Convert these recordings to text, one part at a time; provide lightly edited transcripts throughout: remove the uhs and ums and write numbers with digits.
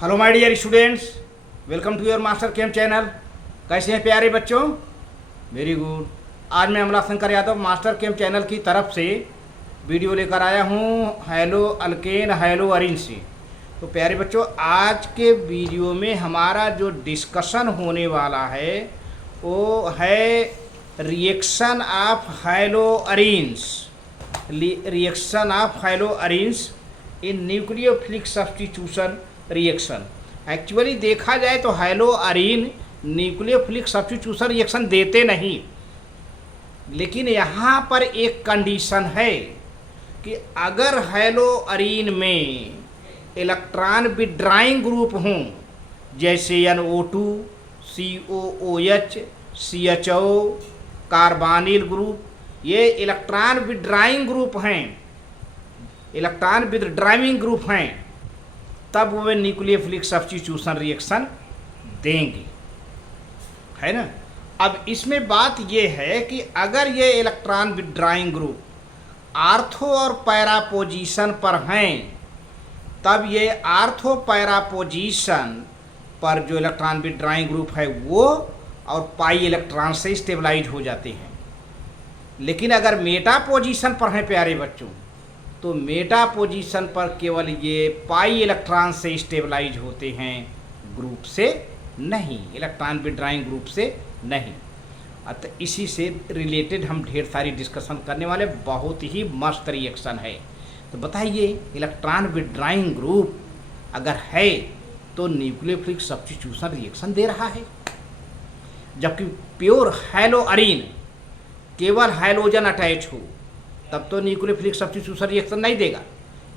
Hello my dear students, welcome to your master camp channel. कैसे हैं प्यारे बच्चों? Very good. आज मैं Amla Shankar Yadav master camp channel की तरफ से वीडियो लेकर आया हूं हैलो अल्केन हैलो अरीन से। तो प्यारे बच्चों, आज के वीडियो में हमारा जो डिस्कशन होने वाला है वो है reaction of hello arenes, reaction of hello arenes in nucleophilic substitution reaction. Actually देखा जाए तो hello Areen nucleophilic substitution reaction देते नहीं, लेकिन यहाँ पर एक कंडीशन है कि अगर हैलो अरीन में इलेक्ट्रॉन विड्राइंग ग्रुप हों जैसे NO2, COOH, CHO, carbonyl group, ये इलेक्ट्रॉन विड्राइंग ग्रुप हैं, इलेक्ट्रॉन विड्राइविंग ग्रुप हैं, तब वे न्यूक्लियोफिलिक सब्स्टिट्यूशन रिएक्शन देंगे, है ना। अब इसमें बात यह है कि अगर ये इलेक्ट्रॉन विड्राइंग ग्रुप आर्थो और पैरा पोजीशन पर हैं, तब ये आर्थो पैरा पोजीशन पर जो इलेक्ट्रॉन विड्राइंग ग्रुप है वो और पाई इलेक्ट्रॉन से स्टेबलाइज हो जाते हैं। लेकिन अगर मेटा पोजीशन पर हैं प्यारे बच्चों, तो मेटा पोजीशन पर केवल ये पाई इलेक्ट्रॉन से स्टेबलाइज होते हैं, ग्रुप से नहीं, इलेक्ट्रॉन विड्राइंग ग्रुप से नहीं। अतः इसी से रिलेटेड हम ढेर सारी डिस्कशन करने वाले, बहुत ही मस्त रिएक्शन है। तो बताइए, इलेक्ट्रॉन विड्राइंग ग्रुप अगर है तो न्यूक्लियोफिलिक सब्स्टिट्यूशन रिएक्शन दे रहा है, जबकि प्योर हैलो अरीन केवल हाइड्रोजन अटैच हो तब तो न्यूक्लियोफिलिक सब्स्टिट्यूशन रिएक्शन नहीं देगा,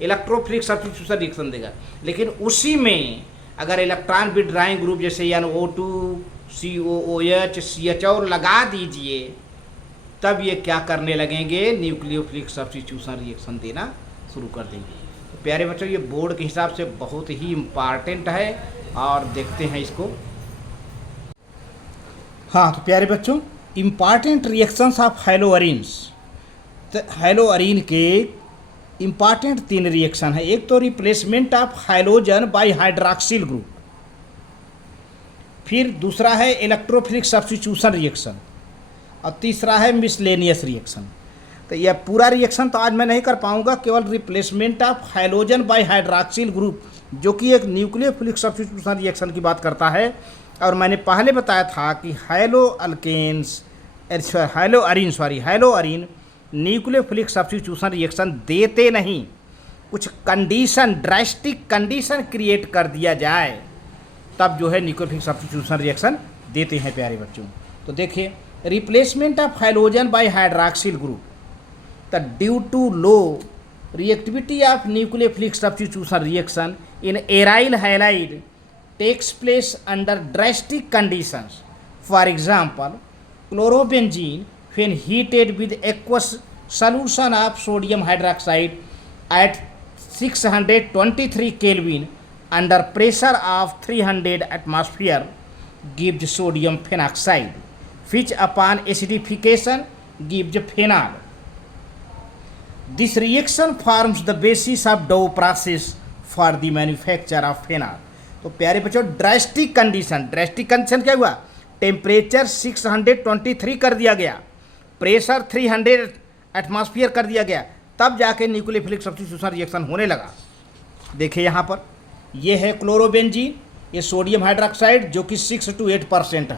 इलेक्ट्रोफिलिक सब्स्टिट्यूशन रिएक्शन देगा। लेकिन उसी में अगर इलेक्ट्रॉन विड्राइंग ग्रुप जैसे NO2, COOH, CHO लगा दीजिए, तब ये क्या करने लगेंगे, न्यूक्लियोफिलिक सब्स्टिट्यूशन रिएक्शन देना शुरू कर देंगे। तो प्यारे बच्चों, ये बोर्ड के हिसाब से बहुत ही इम्पॉर्टेंट है और देखते हैं इसको। हाँ, तो प्यारे बच्चों, important reactions of hello arenes. तो हैलो अरीन के इम्पॉर्टेंट 3 रिएक्शन है। एक तो replacement of hydrogen by hydroxyl group, फिर दूसरा है इलेक्ट्रोफिलिक सब्स्टिट्यूशन रिएक्शन, और तीसरा है मिसलेनियस रिएक्शन। तो यह पूरा रिएक्शन तो आज मैं नहीं कर पाऊंगा, केवल replacement of hydrogen by hydroxyl group जो कि एक न्यूक्लियोफिलिक सब्स्टिट्यूशन रिएक्शन की बात करता है। और मैंने पहले बताया था कि hello Areen nucleophilic substitution reaction देते नहीं, कुछ कंडीशन, ड्रास्टिक कंडीशन क्रिएट कर दिया जाए तब जो है न्यूक्लियोफिलिक सब्स्टिट्यूशन रिएक्शन देते हैं प्यारे बच्चों। तो देखिए, replacement of hydrogen by hydroxyl group, the due to low reactivity of nucleophilic substitution reaction in aryl halide takes place under drastic conditions. For example, chlorobenzene when heated with aqueous solution of sodium hydroxide at 623 Kelvin under pressure of 300 atmosphere gives sodium phenoxide, which upon acidification gives phenol. This reaction forms the basis of Dow process for the manufacture of phenol. तो प्यारे बच्चों, drastic condition क्या हुआ, temperature 623 कर दिया गया, pressure 300 atmosphere कर दिया गया, तब जाके न्यूक्लियोफिलिक सब्स्टिट्यूशन रिएक्शन होने लगा। देखिए यहाँ पर ये है क्लोरोबेंजीन, ये सोडियम हाइड्रोक्साइड जो कि 6 to 8%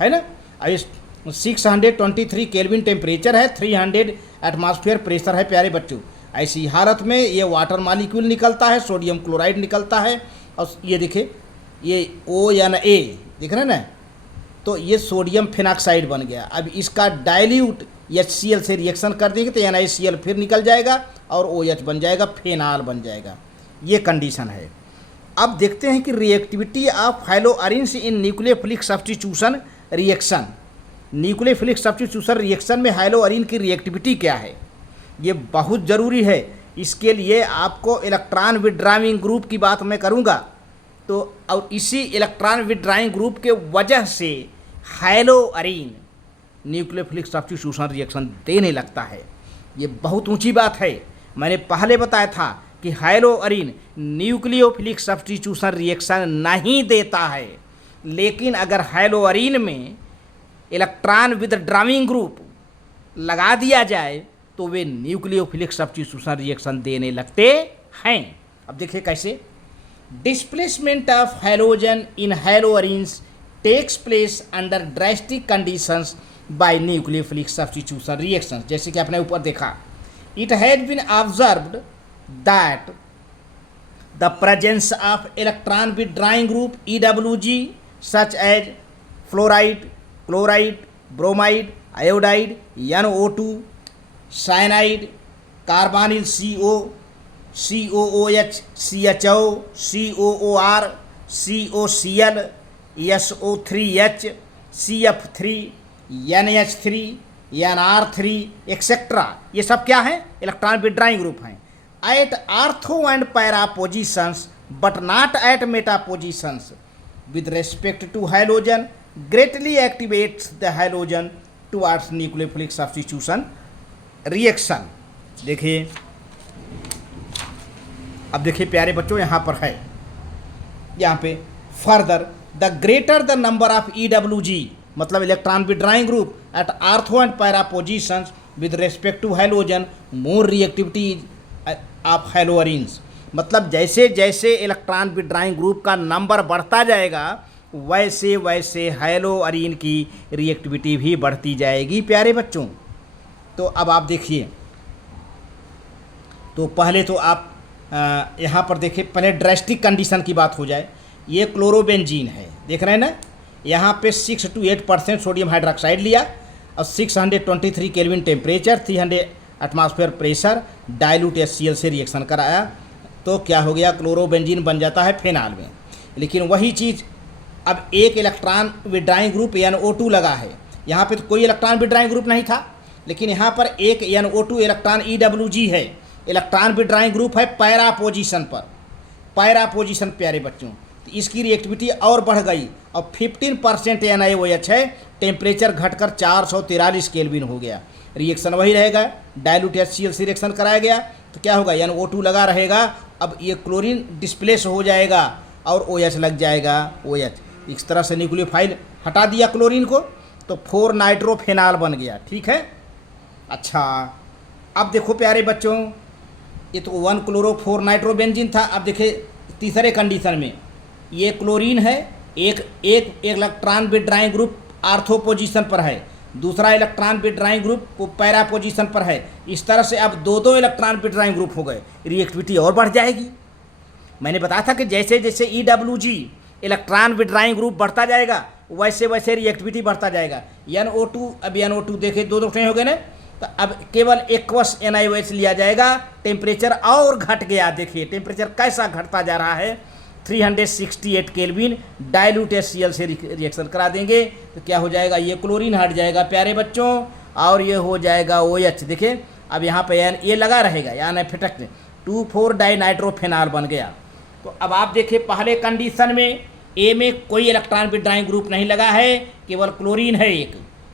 है ना। अब 623 केल्विन टेम्परेचर है, 300 एटमॉस्फेयर प्रेशर है प्यारे बच्चों। ऐसी हालत में ये वाटर मॉलिक्यूल निकलता है, सोडियम क्लोराइड निकलता है, और ये देखिए ये ONA दिख रहे हैं ना, तो ये सोडियम फिनॉक्साइड बन गया। अब इसका डाइल्यूट HCl से रिएक्शन कर देंगे तो NaCl फिर निकल जाएगा और OH बन जाएगा, फेनॉल बन जाएगा। ये कंडीशन है। अब देखते हैं कि reactivity of hello arenes in nucleophilic substitution reaction. Nucleophilic substitution reaction में हैलो अरीन की रिएक्टिविटी क्या है, ये बहुत ज़रूरी है। इसके लिए आपको इलेक्ट्रॉन विड्राइविंग ग्रुप की बात मैं करूंगा, तो और इसी इलेक्ट्रॉन विड्राइविंग ग्रुप के वजह से hello Areen nucleophilic substitution reaction देने लगता है। ये बहुत ऊंची बात है। मैंने पहले बताया था कि हाइलोअरीन न्यूक्लियोफिलिक सब्स्टिट्यूशन रिएक्शन नहीं देता है, लेकिन अगर हाइलोअरीन में इलेक्ट्रॉन विदड्रॉइंग ग्रुप लगा दिया जाए तो वे न्यूक्लियोफिलिक सब्स्टिट्यूशन रिएक्शन देने लगते हैं। अब देखिए कैसे। Displacement of hydrogen in haloarenes takes place under drastic conditions by nucleophilic substitution reactions. जैसे कि आपने ऊपर देखा, it has been observed that the presence of electron withdrawing group EWG such as fluoride, chloride, bromide, iodide, NO2, cyanide, carbonyl CO, COOH, CHO, COOR, COCl, SO3H, CF3, NH3, NR3 etcetera, ये सब क्या है? Electron withdrawing group हैं। At ortho and para positions but not at Meta positions with respect to hydrogen greatly activates the halogen towards nucleophilic substitution reaction। देखिए, अब देखिए प्यारे बच्चों, यहाँ पर है, यहाँ पे further the greater the number of EWG मतलब electron withdrawing group at ortho and para positions with respect to hydrogen more reactivity of haloarenes. मतलब जैसे जैसे इलेक्ट्रॉन विदड्रॉइंग ग्रुप का नंबर बढ़ता जाएगा वैसे वैसे हाइलोअरीन की रिएक्टिविटी भी बढ़ती जाएगी प्यारे बच्चों। तो अब आप देखिए, तो पहले तो आप यहाँ पर देखिए, पहले ड्रास्टिक कंडीशन की बात हो जाए। ये क्लोरोबेंजीन है, देख रहे हैं ना, यहाँ पे 6 to 8% सोडियम हाइड्रोक्साइड लिया और 623 kelvin temperature, 300 atmosphere pressure, dilute HCl से रिएक्शन कराया तो क्या हो गया? क्लोरोबेंजीन बन जाता है फेनॉल में। लेकिन वही चीज़ अब एक इलेक्ट्रॉन विदड्रॉइंग ग्रुप NO2 लगा है, यहाँ पे तो कोई इलेक्ट्रॉन विदड्रॉइंग ग्रुप नहीं था, लेकिन यहाँ पर एक NO2 इलेक्ट्रॉन EWG है, इलेक्ट्रॉन विदड्रॉइंग ग्रुप है पैरा पोजीशन पर, पैरा पोजीशन प्यारे बच्चों, तो इसकी रिएक्टिविटी और बढ़ गई और 15% NaOH है, टेम्परेचर घटकर 443 केल्विन हो गया। रिएक्शन वही रहेगा, डाइल्यूट HCl से रिएक्शन कराया गया तो क्या होगा? NO2 लगा रहेगा, अब ये क्लोरीन डिस्प्लेस हो जाएगा और OH लग जाएगा, OH। इस तरह से न्यूक्लियोफाइल हटा दिया क्लोरीन को तो 4 नाइट्रोफेनॉल बन गया। ठीक है, अच्छा अब देखो प्यारे बच्चों, ये तो 1 क्लोरो 4 नाइट्रोबेंजीन था। अब देखिए तीसरे कंडीशन में ये क्लोरीन है, एक electron withdrawing group ortho position पर है, दूसरा electron withdrawing group para position पर है। इस तरह से अब दो इलेक्ट्रॉन विदड्रॉइंग ग्रुप हो गए, रिएक्टिविटी और बढ़ जाएगी। मैंने बताया था कि जैसे जैसे EWG इलेक्ट्रॉन विदड्रॉइंग ग्रुप बढ़ता जाएगा वैसे वैसे रिएक्टिविटी बढ़ता जाएगा। NO2, अब NO2 देखे दो हो गए ना, तो अब केवल एक्वस NaOH लिया जाएगा, टेम्परेचर और घट गया। देखिए टेम्परेचर कैसा घटता जा रहा है, 368 केल्विन, डाइल्यूट HCl से रिएक्शन करा देंगे तो क्या हो जाएगा? ये क्लोरीन हट जाएगा प्यारे बच्चों और ये हो जाएगा OH। देखिए अब यहाँ पे ये लगा रहेगा, यानी फिटक 2,4 डाइनाइट्रोफेनॉल बन गया। तो अब आप देखिए पहले कंडीशन में ए में कोई इलेक्ट्रॉन विदड्रॉइंग ग्रुप नहीं लगा है, केवल क्लोरीन है एक,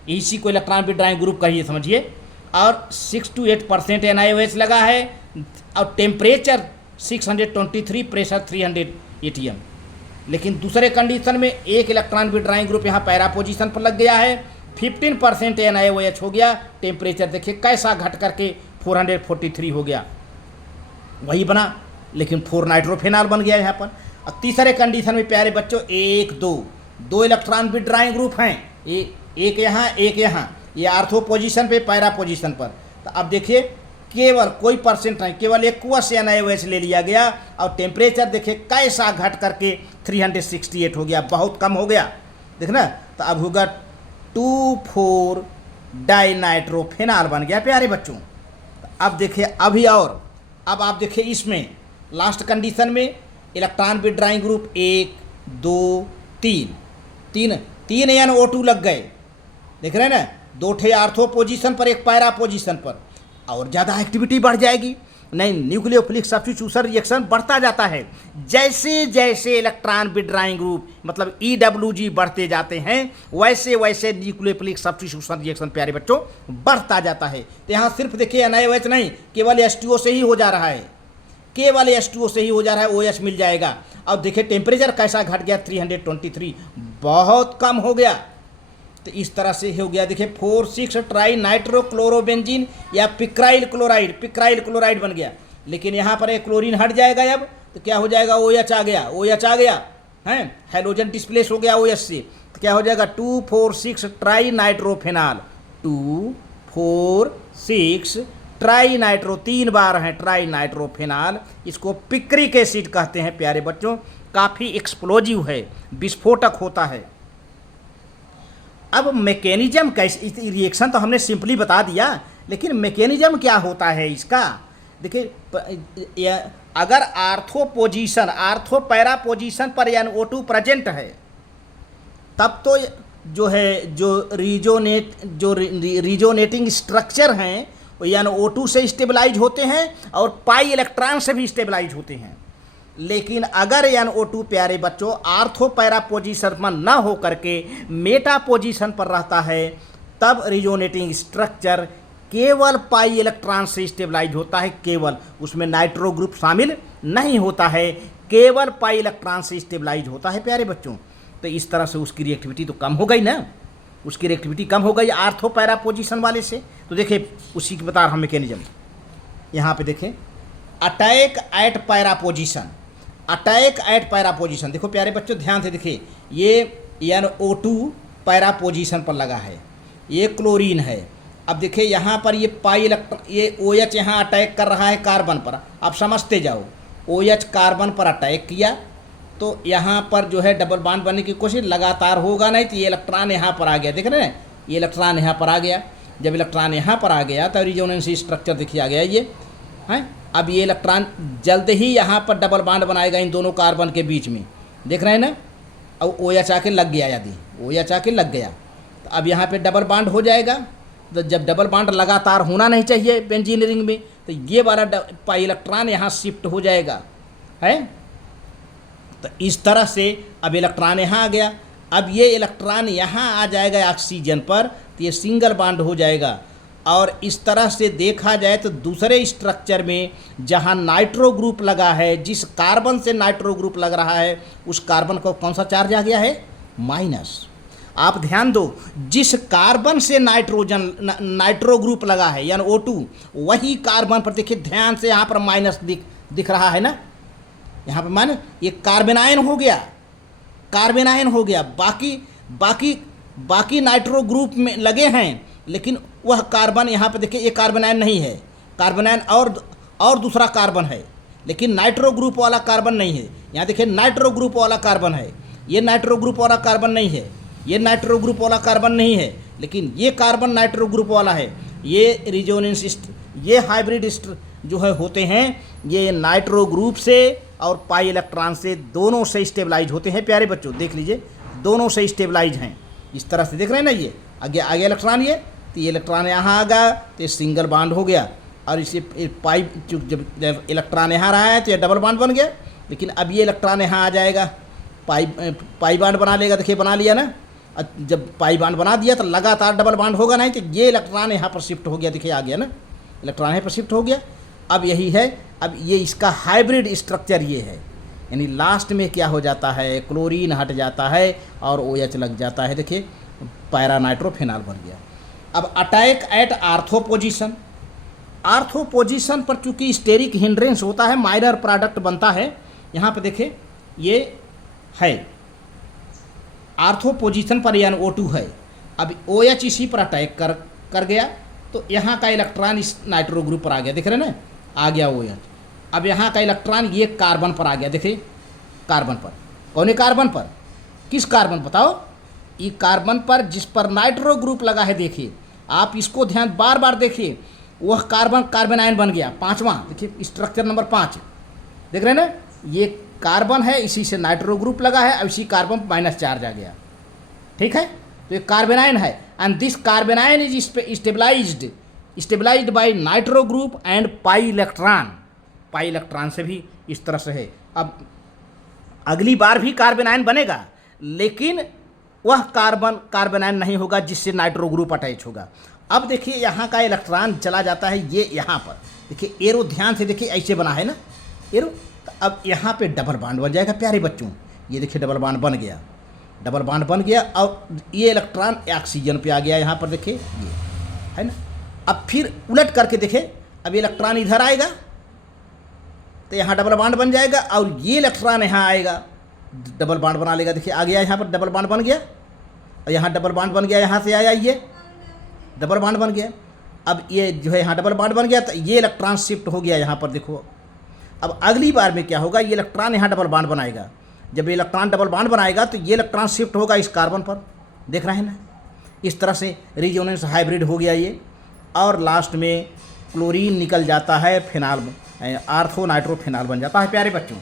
इसी को इलेक्ट्रॉन विदड्रॉइंग ग्रुप कहिए समझिए, और 6 to 8% NaOH लगा है और टेम्परेचर 623, प्रेशर 300 ATM। लेकिन दूसरे कंडीशन में एक इलेक्ट्रॉन विदड्रॉइंग ग्रुप यहाँ पैरा पोजीशन पर लग गया है, 15% NaOH हो गया, टेम्परेचर देखिए कैसा घट करके 443 हो गया, वही बना, लेकिन 4 नाइट्रोफेनॉल बन गया यहाँ पर। और तीसरे कंडीशन में प्यारे बच्चों 1, 2 इलेक्ट्रॉन विदड्रॉइंग ग्रुप हैं, एक यहाँ एक यहाँ, ये आर्थो पोजीशन पे पैरा पोजीशन पर। तो अब देखिए केवल कोई परसेंट नहीं, केवल एक्वस NaOH ले लिया गया और टेम्परेचर देखिए कैसा घट करके 368 हो गया, बहुत कम हो गया, देखना। तो अब होगा 2,4 डाइनाइट्रोफेनॉल बन गया प्यारे बच्चों। तो अब देखिए अभी और अब आप देखिए इसमें लास्ट कंडीशन में इलेक्ट्रॉन विदड्रॉइंग ग्रुप 1, 2, 3 NO2 लग गए, देख रहे हैं ना, 2 आर्थो पोजीशन पर, एक पैरा पोजीशन पर, और ज़्यादा एक्टिविटी बढ़ जाएगी। नहीं, न्यूक्लियोफिलिक सब्स्टिट्यूशन रिएक्शन बढ़ता जाता है जैसे जैसे इलेक्ट्रॉन विदड्रॉइंग ग्रुप मतलब EWG बढ़ते जाते हैं वैसे वैसे न्यूक्लियोफिलिक सब्स्टिट्यूशन रिएक्शन प्यारे बच्चों बढ़ता जाता है। तो यहाँ सिर्फ देखिए NaOH नहीं, केवल H2O से ही हो जा रहा है, केवल H2O से ही हो जा रहा है, OH मिल जाएगा। अब देखिए टेम्परेचर कैसा घट गया, 323, बहुत कम हो गया। तो इस तरह से हो गया, देखिए 4,6 ट्राई नाइट्रोक्लोरोबेंजीन या पिक्राइल क्लोराइड बन गया। लेकिन यहाँ पर एक क्लोरीन हट जाएगा अब, तो क्या हो जाएगा, OH आ गया है, हेलोजन डिस्प्लेस हो गया OH से, तो क्या हो जाएगा 2,4,6 ट्राई नाइट्रोफेनॉल, 2,4,6 ट्राई नाइट्रो, 3 बार है ट्राई नाइट्रोफेनॉल। इसको पिक्रिक एसिड कहते हैं प्यारे बच्चों, काफ़ी एक्सप्लोजिव है, विस्फोटक होता है। अब मैकेनिज्म कैसे, रिएक्शन तो हमने सिंपली बता दिया, लेकिन मैकेनिज्म क्या होता है इसका। देखिए अगर आर्थो पैरा पोजीशन पर यानी O2 प्रेजेंट है, तब तो जो रिजोनेटिंग स्ट्रक्चर हैं वो यानी O2 से स्टेबलाइज होते हैं और पाई इलेक्ट्रॉन से भी स्टेबलाइज होते हैं। लेकिन अगर यानी O2 प्यारे बच्चों आर्थो पैरा पोजीशन पर न हो करके मेटा पोजीशन पर रहता है, तब रिजोनेटिंग स्ट्रक्चर केवल पाई इलेक्ट्रॉन से स्टेबलाइज होता है, केवल उसमें नाइट्रो ग्रुप शामिल नहीं होता है, केवल पाई इलेक्ट्रॉन से स्टेबलाइज होता है प्यारे बच्चों। तो इस तरह से उसकी रिएक्टिविटी तो कम हो गई ना, उसकी रिएक्टिविटी कम हो गई आर्थो पैरा पोजीशन वाले से। तो देखिए उसी की बता रहा हूँ मैकेनिज्म, यहाँ पे देखें अटैक एट पैरा पोजीशन, देखो प्यारे बच्चों ध्यान से देखिए, ये यानी O2 पैरा पोजीशन पर लगा है, ये क्लोरीन है। अब देखिए यहाँ पर ये पाई इलेक्ट्रॉन, ये OH यहाँ अटैक कर रहा है कार्बन पर, आप समझते जाओ, OH कार्बन पर अटैक किया तो यहाँ पर जो है डबल बॉन्ड बनने की कोशिश लगातार होगा नहीं, तो ये इलेक्ट्रॉन यहाँ पर आ गया, देख रहे हैं ये इलेक्ट्रॉन यहाँ पर आ गया। जब इलेक्ट्रॉन यहाँ पर आ गया तो रिजोनेंस स्ट्रक्चर देखिए आ गया ये है। अब ये इलेक्ट्रॉन जल्द ही यहाँ पर डबल बॉन्ड बनाएगा इन दोनों कार्बन के बीच में, देख रहे हैं ना। अब OH आके लग गया, यदि OH आके लग गया तो अब यहाँ पे डबल बॉन्ड हो जाएगा। तो जब डबल बॉन्ड लगातार होना नहीं चाहिए इंजीनियरिंग में, तो ये वाला पाई इलेक्ट्रॉन यहाँ शिफ्ट हो जाएगा है। तो इस तरह से अब इलेक्ट्रॉन यहाँ आ गया, अब ये इलेक्ट्रॉन यहाँ आ जाएगा ऑक्सीजन पर, तो ये सिंगल बॉन्ड हो जाएगा। और इस तरह से देखा जाए तो दूसरे स्ट्रक्चर में जहाँ नाइट्रो ग्रुप लगा है, जिस कार्बन से नाइट्रो ग्रुप लग रहा है उस कार्बन को कौन सा चार्ज आ गया है, माइनस। आप ध्यान दो, जिस कार्बन से नाइट्रो ग्रुप लगा है यानी O2, वही कार्बन पर देखिए ध्यान से यहाँ पर माइनस दिख रहा है ना, यहाँ पर माइनस, ये कार्बेनायन हो गया। बाकी नाइट्रो ग्रुप में लगे हैं, लेकिन वह कार्बन यहाँ पर देखिए ये कार्बेनायन नहीं है, कार्बेनायन और दूसरा कार्बन है, लेकिन नाइट्रो ग्रुप वाला कार्बन नहीं है। यहाँ देखिए नाइट्रो ग्रुप वाला कार्बन है, ये नाइट्रो ग्रुप वाला कार्बन नहीं है, ये नाइट्रो ग्रुप वाला कार्बन नहीं है, लेकिन ये कार्बन नाइट्रो ग्रुप वाला है। ये रिजोनेंस, ये हाइब्रिड जो है होते हैं, ये नाइट्रो ग्रुप से और पाई इलेक्ट्रॉन से दोनों से स्टेबलाइज होते हैं प्यारे बच्चों, देख लीजिए दोनों से स्टेबलाइज हैं। इस तरह से देख रहे हैं ना, ये आगे इलेक्ट्रॉन, ये तो ये इलेक्ट्रॉन यहाँ आ गया तो ये सिंगल बॉन्ड हो गया, और इसे पाई जब इलेक्ट्रॉन यहाँ रहा है तो ये डबल बॉन्ड बन गया। लेकिन अब ये इलेक्ट्रॉन यहाँ आ जाएगा, पाई बॉन्ड बना लेगा, देखिए बना लिया ना। जब पाई बॉन्ड बना दिया तो लगातार डबल बॉन्ड होगा नहीं, तो ये इलेक्ट्रॉन यहाँ पर शिफ्ट हो गया, देखिए आ गया ना, इलेक्ट्रॉन यहाँ पर शिफ्ट हो गया। अब यही है, अब ये इसका हाइब्रिड स्ट्रक्चर ये है, यानी लास्ट में क्या हो जाता है, क्लोरीन हट जाता है और OH लग जाता है, देखिए पैरा नाइट्रोफेनॉल बन गया। अब अटैक एट आर्थो पोजीशन पर चूंकि स्टेरिक हिंड्रेंस होता है, माइनर प्रोडक्ट बनता है। यहाँ पे देखिए ये है आर्थो पोजीशन पर यानी O2 है। अब OH इसी पर अटैक कर गया तो यहाँ का इलेक्ट्रॉन इस नाइट्रो ग्रुप पर आ गया, देख रहे हैं ना, आ गया OH। अब यहाँ का इलेक्ट्रॉन ये कार्बन पर आ गया, देखिए कार्बन पर, कौन है कार्बन पर, किस कार्बन बताओ, ये कार्बन पर जिस पर नाइट्रो ग्रुप लगा है। देखिए आप इसको ध्यान बार बार देखिए, वह कार्बेनायन बन गया, 5वां, देखिए स्ट्रक्चर नंबर 5, देख रहे हैं ना, ये कार्बन है, इसी से नाइट्रो ग्रुप लगा है, अब इसी कार्बन पर माइनस चार्ज आ गया, ठीक है। तो ये कार्बेनायन है, and this carbanion is stabilised by nitro group and pi electron से भी इस तरह से है। अब अगली बार भी कार्बेनायन बनेगा, लेकिन वह कार्बेनायन नहीं होगा जिससे नाइट्रो ग्रुप अटैच होगा। अब देखिए यहाँ का इलेक्ट्रॉन चला जाता है ये यहाँ पर, देखिए एरो ध्यान से देखिए ऐसे बना है ना, ये रो, तो अब यहाँ पे डबल बॉन्ड बन जाएगा प्यारे बच्चों। ये देखिए डबल बॉन्ड बन गया, डबल बॉन्ड बन गया। और ये इलेक्ट्रॉन ऑक्सीजन पे आ गया, यहाँ पर देखिए ये है ना। अब फिर उलट करके देखें, अब ये इलेक्ट्रॉन इधर आएगा तो यहाँ डबल बॉन्ड बन जाएगा, और ये इलेक्ट्रॉन यहाँ आएगा डबल बॉन्ड बना लेगा। देखिए आ गया, यहाँ पर डबल बॉन्ड बन गया, और यहाँ डबल बॉन्ड बन गया, यहाँ से आया ये डबल बॉन्ड बन गया। अब ये जो है यहाँ डबल बॉन्ड बन गया, तो ये इलेक्ट्रॉन शिफ्ट हो गया यहाँ पर देखो। अब अगली बार में क्या होगा, ये इलेक्ट्रॉन यहाँ डबल बॉन्ड बनाएगा। जब ये इलेक्ट्रॉन डबल बॉन्ड बनाएगा तो ये इलेक्ट्रॉन शिफ्ट होगा इस कार्बन पर, देख रहे हैं ना। इस तरह से रिजोनेंस हाइब्रिड हो गया ये, और लास्ट में क्लोरीन निकल जाता है, फिनाल आर्थो नाइट्रोफिनाल बन जाता है प्यारे बच्चों।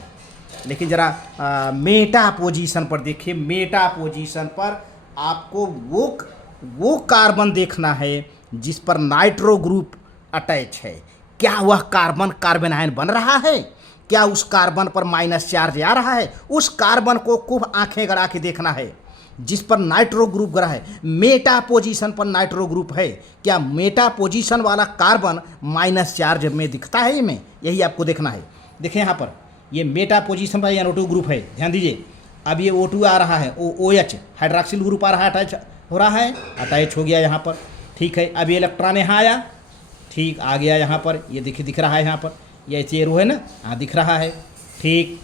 लेकिन ज़रा मेटा पोजीशन पर देखिए, मेटा पोजीशन पर आपको वो कार्बन देखना है जिस पर नाइट्रो ग्रुप अटैच है। क्या वह कार्बन कार्बन आयन बन रहा है? क्या उस कार्बन पर माइनस चार्ज आ रहा है? उस कार्बन को खूब आंखें गड़ा के देखना है जिस पर नाइट्रो ग्रुप गड़ा है। मेटा पोजीशन पर नाइट्रो ग्रुप है, क्या मेटा पोजीशन वाला कार्बन माइनस चार्ज में दिखता है में? यही आपको देखना है। देखें यहाँ पर ये मेटा पोजीशन पर NO2 ग्रुप है, ध्यान दीजिए। अब ये O2 आ रहा है, OH हाइड्रॉक्सिल ग्रुप आ रहा है, अटैच हो रहा है, अटैच हो गया यहाँ पर, ठीक है। अब ये इलेक्ट्रॉन यहाँ आया, ठीक आ गया यहाँ पर, ये देखिए दिख रहा है यहाँ पर, ये एरो है ना, हाँ दिख रहा है, ठीक।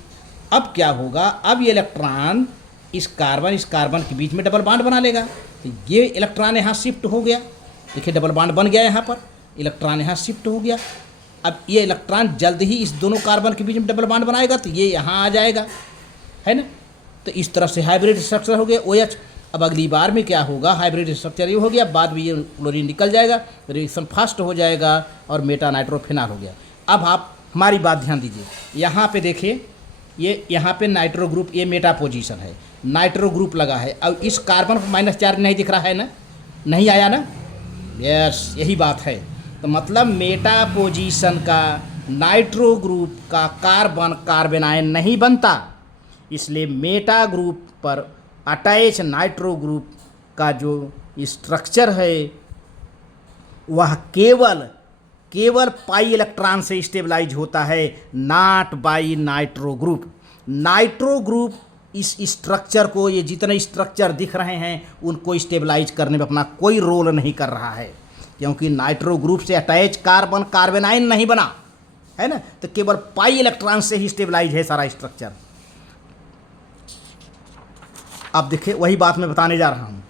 अब क्या होगा, अब ये इलेक्ट्रॉन इस कार्बन के बीच में डबल बॉन्ड बना लेगा, तो ये इलेक्ट्रॉन यहाँ शिफ्ट हो गया, देखिए डबल बॉन्ड बन गया यहाँ पर, इलेक्ट्रॉन यहाँ शिफ्ट हो गया। अब ये इलेक्ट्रॉन जल्द ही इस दोनों कार्बन के बीच में डबल बॉन्ड बनाएगा, तो ये यहाँ आ जाएगा, है ना। तो इस तरह से हाइब्रिड स्ट्रक्चर हो गया OH। अब अगली बार में क्या होगा, हाइब्रिड स्ट्रक्चर ये हो गया, बाद में ये क्लोरीन निकल जाएगा, रिएक्शन फास्ट हो जाएगा और मेटा नाइट्रोफिनाल हो गया। अब आप हमारी बात ध्यान दीजिए, यहाँ पे देखिए, ये यहाँ पे नाइट्रो ग्रुप, ये मेटा पोजीशन है, नाइट्रो ग्रुप लगा है। अब इस कार्बन पर माइनस चार्ज नहीं दिख रहा है ना, नहीं आया ना, यस यही बात है। तो मतलब मेटा पोजीशन का नाइट्रो ग्रुप का कार्बन कार्बन आयन नहीं बनता, इसलिए मेटा ग्रुप पर अटैच नाइट्रो ग्रुप का जो स्ट्रक्चर है वह केवल पाई इलेक्ट्रॉन से स्टेबलाइज होता है, not by nitro group. Nitro group इस स्ट्रक्चर को, ये जितने स्ट्रक्चर दिख रहे हैं उनको स्टेबलाइज करने में अपना कोई रोल नहीं कर रहा है, क्योंकि नाइट्रो ग्रुप से अटैच कार्बन कार्बन आयन नहीं बना है ना, तो केवल पाई इलेक्ट्रॉन से ही स्टेबलाइज है सारा स्ट्रक्चर। अब देखिए वही बात मैं बताने जा रहा हूँ।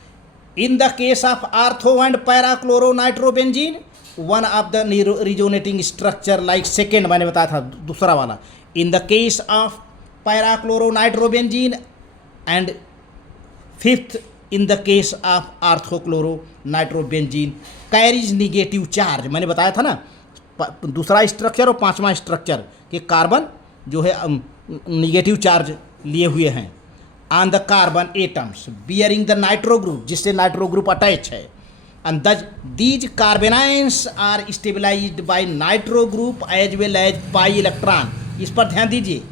In the case of ortho and para chloro nitrobenzene, one of the resonating structure like second मैंने बताया था दूसरा वाला, in the case of para chloro nitrobenzene and fifth in the case of ortho chloro nitrobenzene carries negative charge. मैंने बताया था ना, दूसरा स्ट्रक्चर और पांचवा स्ट्रक्चर के कार्बन जो है निगेटिव चार्ज लिए हुए हैं on the carbon atoms bearing the nitro group, जिससे नाइट्रो ग्रुप अटैच है। And these carbanions are stabilised by nitro group as well as pi electron. इस पर ध्यान दीजिए,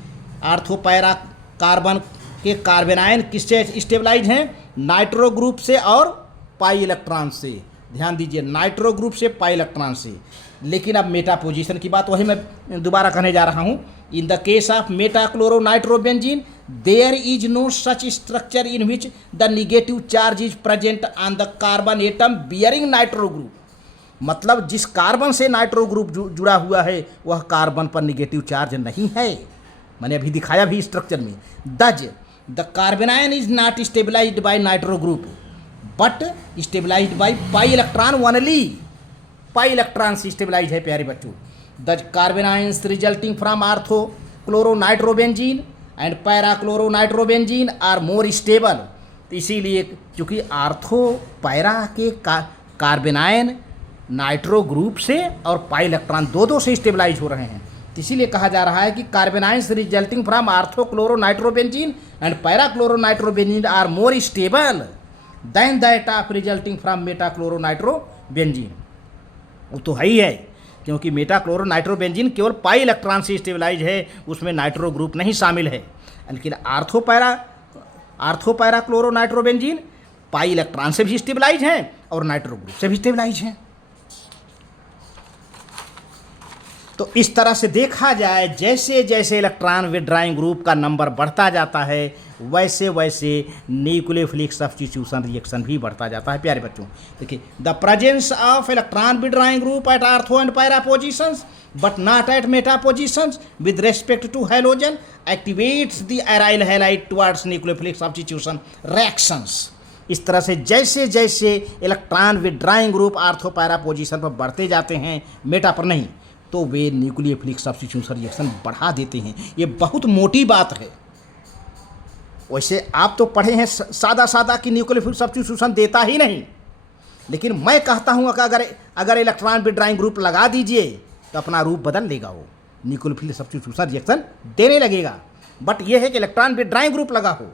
आर्थो पैरा कार्बन के कार्बेनाइन किससे स्टेबलाइज हैं? नाइट्रो ग्रुप से और पाई इलेक्ट्रॉन से। ध्यान दीजिए, नाइट्रो ग्रुप से पाई इलेक्ट्रॉन से। लेकिन अब मेटा पोजीशन की बात वही मैं दोबारा कहने जा रहा हूँ। In the case of metachloronitrobenzene there is no such structure in which the negative charge is present on the carbon atom bearing nitro group. मतलब जिस कार्बन से नाइट्रो ग्रुप जुड़ा हुआ है वह कार्बन पर निगेटिव चार्ज नहीं है। मैंने अभी दिखाया भी स्ट्रक्चर में। Does the carbanion is not stabilised by nitro group but stabilised by pi electron only. Pi electron से स्टेबलाइज है प्यारे बच्चों। The carbanions resulting from ortho chloro nitrobenzene and para chloro nitrobenzene are more stable. तो इसीलिए चूँकि ortho para के कार्बेनाइन nitro group से और पाई इलेक्ट्रॉन दो से स्टेबलाइज हो रहे हैं, तो इसीलिए कहा जा रहा है कि carbanions resulting from ortho chloro nitrobenzene and para chloro nitrobenzene are more stable than that of resulting from meta chloro nitrobenzene. वो तो है ही है, क्योंकि मेटाक्लोरो नाइट्रोबेंजीन केवल पाई इलेक्ट्रॉन से स्टेबलाइज है, उसमें नाइट्रो ग्रुप नहीं शामिल है। लेकिन आर्थो पैरा क्लोरो नाइट्रोबेंजीन पाई इलेक्ट्रॉन से भी स्टेबलाइज हैं और नाइट्रो ग्रुप से भी स्टेबलाइज हैं। तो इस तरह से देखा जाए, जैसे जैसे इलेक्ट्रॉन विथड्राइंग ग्रुप का नंबर बढ़ता जाता है वैसे वैसे न्यूक्लियोफिलिक सब्स्टिट्यूशन रिएक्शन भी बढ़ता जाता है। प्यारे बच्चों देखिए, the presence of electron withdrawing group at ortho and para positions but not at meta positions with respect to halogen activates the aryl halide towards nucleophilic substitution reactions. इस तरह से जैसे जैसे electron withdrawing group ortho para position पर बढ़ते जाते हैं, Meta पर नहीं, तो वे न्यूक्लियोफिलिक सब्स्टिट्यूशन रिएक्शन बढ़ा देते हैं। ये बहुत मोटी बात है। वैसे आप तो पढ़े हैं सादा सादा कि न्यूक्लियोफिलिक सब्स्टिट्यूशन देता ही नहीं, लेकिन मैं कहता हूँ कि अगर इलेक्ट्रॉन विथड्राइंग ग्रुप लगा दीजिए तो अपना रूप बदल लेगा, वो न्यूक्लियोफिलिक सब्स्टिट्यूशन रिएक्शन देने लगेगा। बट ये है कि इलेक्ट्रॉन विथड्राइंग ग्रुप लगा हो,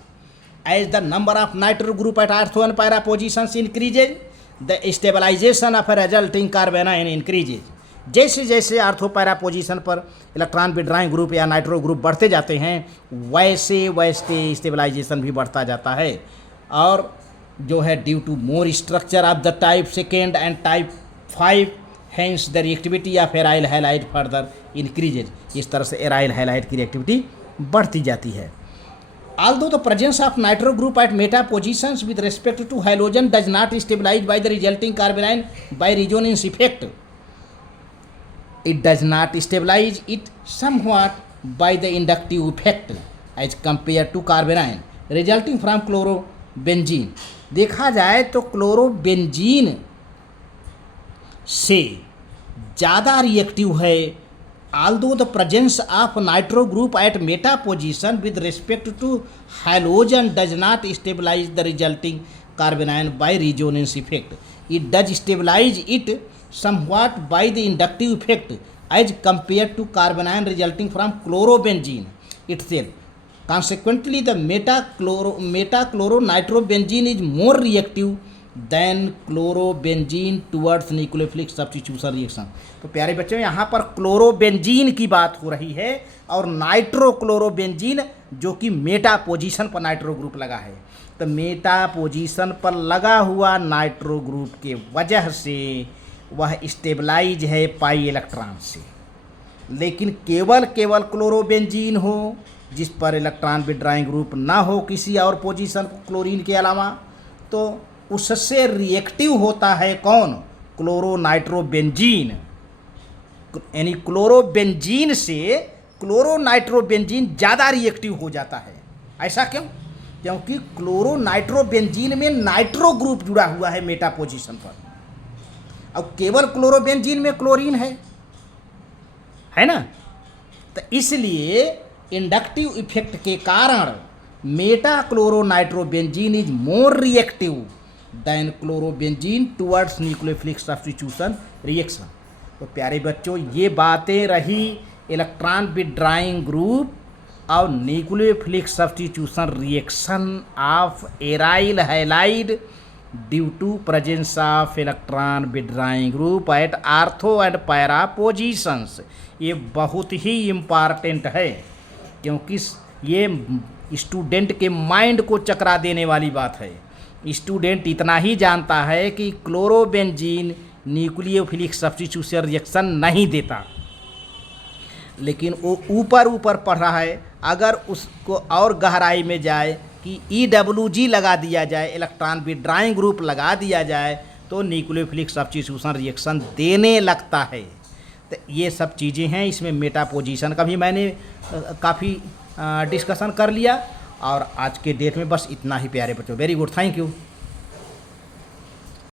as the number of nitro group at ortho and para positions increases the stabilization of a resulting carbanion increases. जैसे जैसे आर्थो पैरा पोजीशन पर इलेक्ट्रॉन विथड्राइंग ग्रुप या नाइट्रो ग्रुप बढ़ते जाते हैं वैसे वैसे स्टेबलाइजेशन भी बढ़ता जाता है, और जो है due to more structure of the type second and type 5 hence the reactivity of aryl halide further increases. इस तरह से एराइल हैलाइड की रिएक्टिविटी बढ़ती जाती है। Although the presence of nitro group at meta positions with respect to halogen does not stabilize by the resulting carbanion by resonance effect, it does not stabilize it somewhat by the inductive effect as compared to carbanion resulting from chlorobenzene। देखा जाए तो chlorobenzene से ज़्यादा reactive है। Although the presence of nitro group at meta position with respect to halogen does not stabilize the resulting carbanion by resonance effect, it does stabilize it somewhat by the inductive effect as compared to carbanion resulting from chlorobenzene itself. Consequently, the metachloronitrobenzene is more reactive then chlorobenzene towards nucleophilic substitution reaction. तो प्यारे बच्चों, यहाँ पर chlorobenzene की बात हो रही है और नाइट्रोक्लोरोबेंजीन जो कि मेटा पोजीशन पर नाइट्रो ग्रुप लगा है। तो मेटा पोजीशन पर लगा हुआ नाइट्रो ग्रुप के वजह से वह स्टेबलाइज है पाई इलेक्ट्रॉन से, लेकिन केवल क्लोरोबेंजीन हो जिस पर इलेक्ट्रॉन विथड्राइंग ग्रुप ना हो किसी और पोजीशन क्लोरीन के अलावा, तो उससे रिएक्टिव होता है कौन? क्लोरोनाइट्रोबेंजीन। यानी क्लोरोबेंजीन से क्लोरोनाइट्रोबेंजीन ज़्यादा रिएक्टिव हो जाता है। ऐसा क्यों? क्योंकि क्लोरोनाइट्रोबेंजीन में नाइट्रो ग्रुप जुड़ा हुआ है मेटा पोजीशन पर, अब केवल क्लोरोबेंजीन में क्लोरीन है ना। तो इसलिए इंडक्टिव इफेक्ट के कारण meta chloronitrobenzene is more reactive than chlorobenzene towards nucleophilic substitution reaction. तो प्यारे बच्चों, ये बातें रही इलेक्ट्रॉन विथड्राइंग ग्रुप और nucleophilic substitution reaction of aryl halide due to presence of electron withdrawing group at ortho and para positions. ये बहुत ही important है क्योंकि ये स्टूडेंट के माइंड को चकरा देने वाली बात है। स्टूडेंट इतना ही जानता है कि क्लोरोबेंजीन न्यूक्लियोफिलिक सब्स्टिट्यूशन रिएक्शन नहीं देता, लेकिन वो ऊपर पढ़ रहा है। अगर उसको और गहराई में जाए कि EWG लगा दिया जाए, इलेक्ट्रॉन विथड्राइंग ग्रुप लगा दिया जाए, तो न्यूक्लियोफिलिक सब्स्टिट्यूशन रिएक्शन देने लगता है। तो ये सब चीज़ें हैं। इसमें मेटा पोजीशन का भी मैंने काफ़ी डिस्कशन कर लिया, और आज के डेट में बस इतना ही प्यारे बच्चों। Very good, thank you.